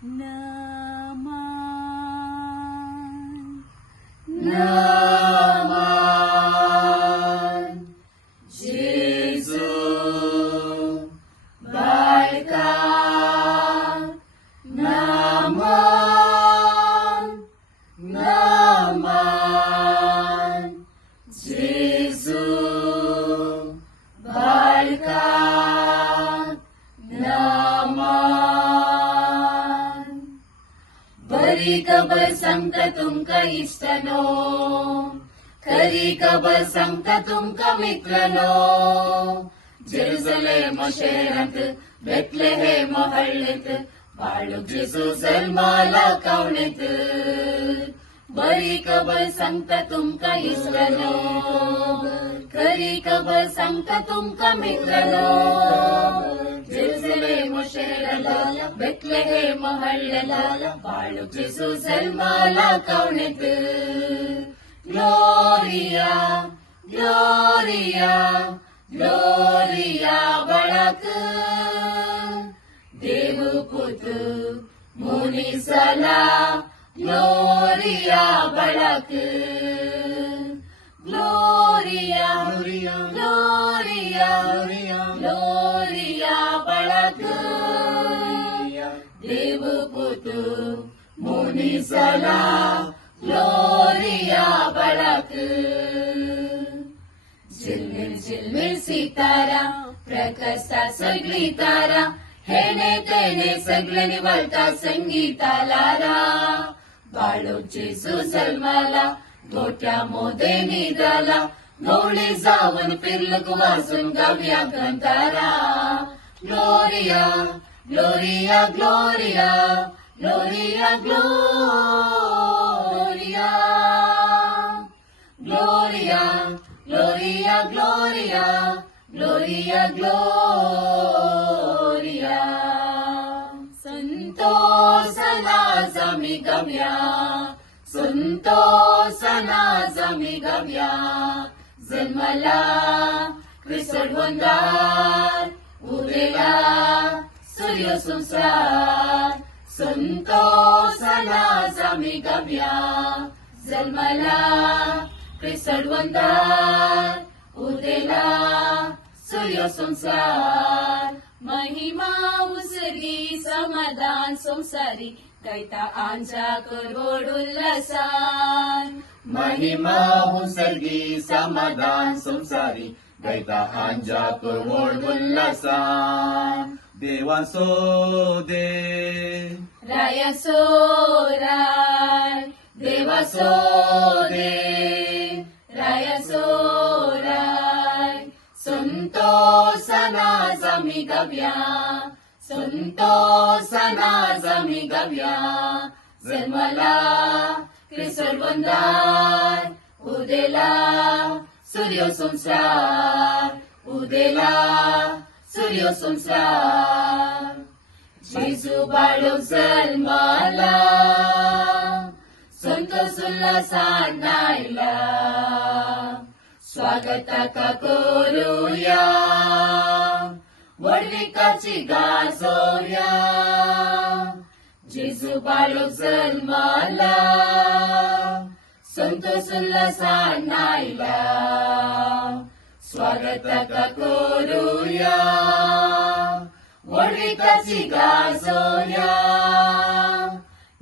Naman, naman, Jesu, baik ka naman, naman, Jesu, baik ka naman. Bari ka bersangka तुमका इष्टनो, खरी का बसंगता तुमका मित्रनो. जेरुसलेम शहरात बेथलेहेम हळ्ळीत बाळूक जेसू जल्माला कावणीत. बरी खबर सांगता तुमका इष्टनो, खरी खबर सांगता तुमका मित्रनो. जेरुसलेम शहराला बेथलेहेम हळ्ळीला बाळूक जेसू जल्माला कावणीत. Gloria, Gloria, Gloria बाळाक देवपूत मुनिसला. Gloria बाळाक Gloria, Gloria, Gloria बाळाक देवपूत मुनिसला. Gloria बाळाक झिलमिल झिलमिल सितारा प्रकाशता सगळी तारा. हेने तेने सगळ्यांनी वळता संगीताला. बाळूक जेसू जल्माला मोठ्या मोदेनी झाला. गवळी जाऊन फिरलक वाजून गाऊया गंधारा. Gloria, gloria, gloria, gloria, gloria, gloria, gloria, gloria, gloria, gloria. संतोषना जमी गव्या, संतोषना जमी गव्या. जन्मला क्रिसडवंदार उदेला सूर्य संसार. संतोषना जमी गव्या. जन्मला क्रिसडवंदार उदेला सूर्य संसार. महिमा उसरी समाधान संसारी कैता आंजा करोड उल्हासान. महिमा उसरी समाधान संसारी कैता आंजा करोड उल्हासान. देवासो दे रायासो राय, देवासो दे रायासो राय. संतोषना जमी गव्या, संतोषना जमी गव्या. जन्मला क्रिसडवंदार उदेला सूर्य संसार. उदेला सूर्य संसार. जेसू बाळूक जल्माला संतोष उल्हासान नायला. स्वागताका करूया वडविकाची गाजोया. जेसू बाळूक जल्माला संतोष उल्हासान नायला. स्वागताका करूया वडविकाची गाजोया.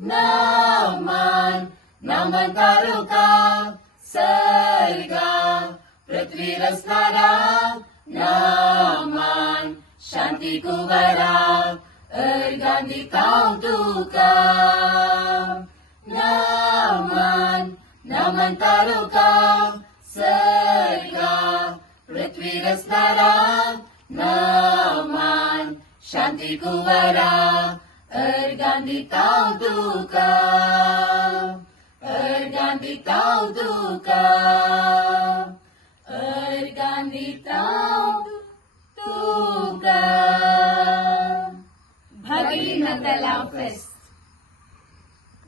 नामान नामान तारुका सर्गा पृथ्वी रचणारा. नामान शांती कुवारा अर्गांनी कौतुका. नामान नामान तारुका सर्गा पृथ्वी रचणारा. नामान शांती कुवारा अर्गांनी कौतुका. अर्गांनी कौतुका. अर्गांनी कौतुका. भगिनी नंदलाव फेस्ट.